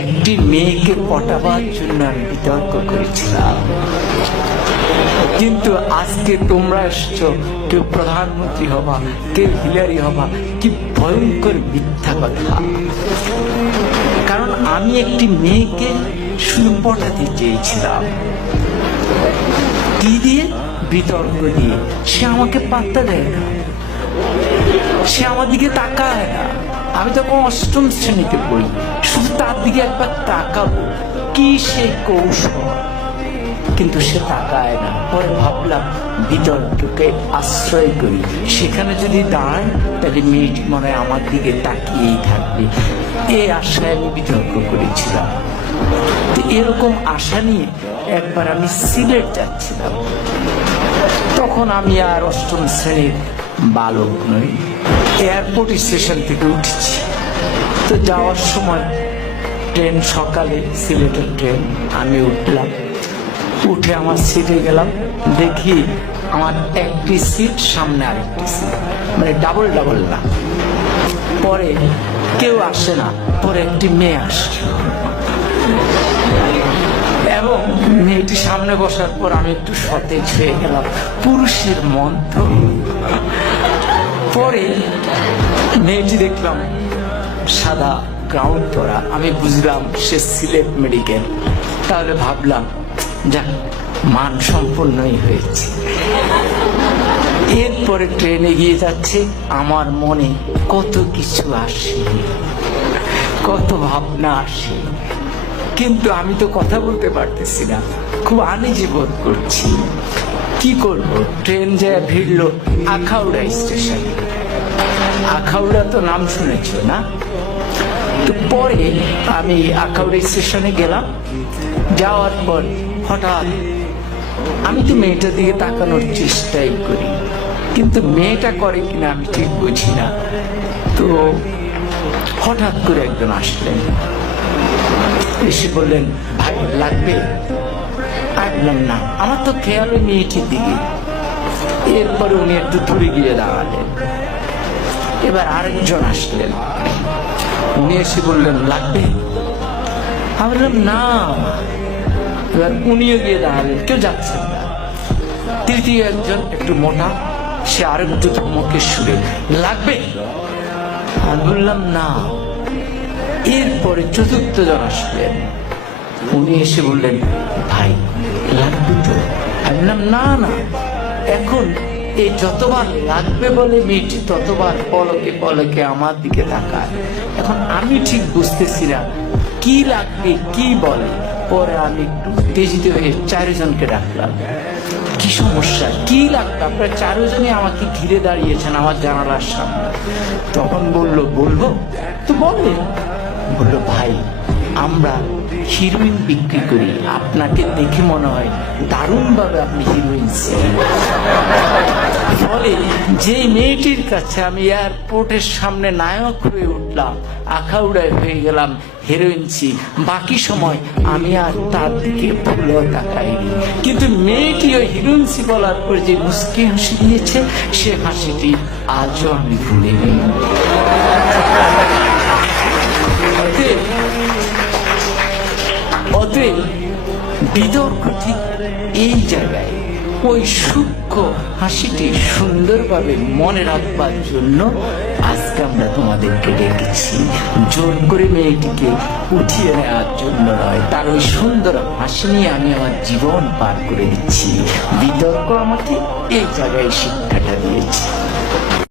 একটি মেয়েকে পটাবার জন্য আমি বিতর্ক করেছিলাম, কিন্তু আজকে তোমরা এসছো, কেউ প্রধানমন্ত্রী হবা, কেউ হিলারি হবা। কি ভয়ঙ্কর মিথ্যা কথা! কারণ আমি একটি মেয়েকে শুধু পটাতে চেয়েছিলাম। কি দিয়ে? বিতর্ক দিয়ে। সে আমাকে পাত্তা দেয় না, সে আমার দিকে তাকায় না। আমি তখন অষ্টম শ্রেণীতে পড়ি, শুধু তার দিকে একবার তাকাবো, কি সে কৌশল, কিন্তু সে তাকায় না। পরে ভাবলাম বিতর্ককে আশ্রয় করি, সেখানে যদি দাঁড়ায় তাহলে মেয়েটি মনে হয় আমার দিকে তাকিয়েই থাকবে। এই আশায় আমি বিতর্ক করেছিলাম। এরকম আশা নিয়ে একবার আমি সিলেট যাচ্ছিলাম। তখন আমি আর অষ্টম শ্রেণীর বালক নই, এয়ারপোর্ট স্টেশন থেকে উঠেছি। তো যাওয়ার সময় ট্রেন, সকালে সিলেটের ট্রেন, আমি উঠলাম। উঠে আমার সিটে গেলাম, দেখি আমার একটি সিট, সামনে আরেকটি সিট, মানে ডাবল ডাবল না। পরে কেউ আসে না, পরে একটি মেয়ে আসে এবং মেয়েটি সামনে বসার পর আমি একটু সতেজ হয়ে গেলাম, পুরুষের মন তো। পরে মেয়েটি দেখলাম সাদা গ্রাউন করা, আমি বুঝলাম সে সিলেট মেডিকেল। তাহলে ভাবলাম যাক, মান সম্পন্নই হয়েছে। এরপরে ট্রেনে গিয়ে যাচ্ছে, আমার মনে কত কিছু আসে, কত ভাবনা আসে, কিন্তু আমি তো কথা বলতে পারতেছি না, খুব আনইজি বোধ করছি। কি করব? ট্রেন যায় ভিড়লো আখাউড়া স্টেশন। আখাউড়া তো নাম শুনেছ না? তো পরে আমি আখাউড়া স্টেশনে গেলাম। যাওয়ার পর হঠাৎ আমি তো মেয়েটার দিকে তাকানোর চেষ্টাই করি, কিন্তু মেয়েটা করে কিনা আমি ঠিক বুঝি না। তো হঠাৎ করে একজন আসলেন, এসে বললেন, ভাই লাগবে? আমি বললাম না, আমার তো খেয়াল ওই মেয়েটির দিকে। এরপরে উনি একটু দূরে গিয়ে দাঁড়ালেন। এবার আরেকজন আসলেন, উনি এসে বললেন লাগবে? আমি বললাম না। এবার উনিও গিয়ে দাঁড়ালেন, কেউ যাচ্ছেন না। তৃতীয় একজন একটু মোটা, সে আরেকটু মুখের সুরে লাগবে? আমি বললাম না। এরপরে চতুর্থ জন আসলেন, উনি এসে বললেন ভাই লাগবে তো? আমি বললাম না না। এখন এই যতবার লাগবে বলে মেয়েটি ততবার পলকে পলকে আমার দিকে তাকায়। এখন আমি ঠিক বুঝতেছি না কি লাগবে, কি বলে। পরে আমি একটু উত্তেজিত হয়ে চারজনকে ডাকলাম, কি সমস্যা, কি লাগবে? আপনারা চারজনই আমাকে ঘিরে দাঁড়িয়েছেন আমার জানালার সামনে। তখন বললো বলবো তো বললেন। বললো ভাই আমরা হিরোইন বিক্রি করি, আপনাকে দেখে মনে হয় দারুণ ভাবে আপনি হিরোইন। ফলে যে মেয়েটির কাছে আমি এয়ারপোর্টের সামনে নায়ক হয়ে উঠলাম, আখাউড়ায় হয়ে গেলাম হিরোইনসি, বাকি সময় আমি আর তার দিকে ভুলও তাকাইনি। কিন্তু মেয়েটি ওই হিরোইনসি বলার পর যে মুস্কি হাসি দিয়েছে, সে হাসিটি আজও আমি ভুলিনি। অতএব বিতর্ক ঠিক এই জায়গায়, ওই সূক্ষ্ম হাসিটি সুন্দরভাবে মনে রাখবার জন্য আজকে আমরা তোমাদেরকে ডেকেছি। জোর করে মেয়েটিকে উঠিয়ে নেওয়ার জন্য নয়, তার ওই সুন্দর হাসি নিয়ে আমি আমার জীবন পার করে দিচ্ছি। বিতর্ক আমাকে এই জায়গায় শিক্ষাটা দিয়েছে।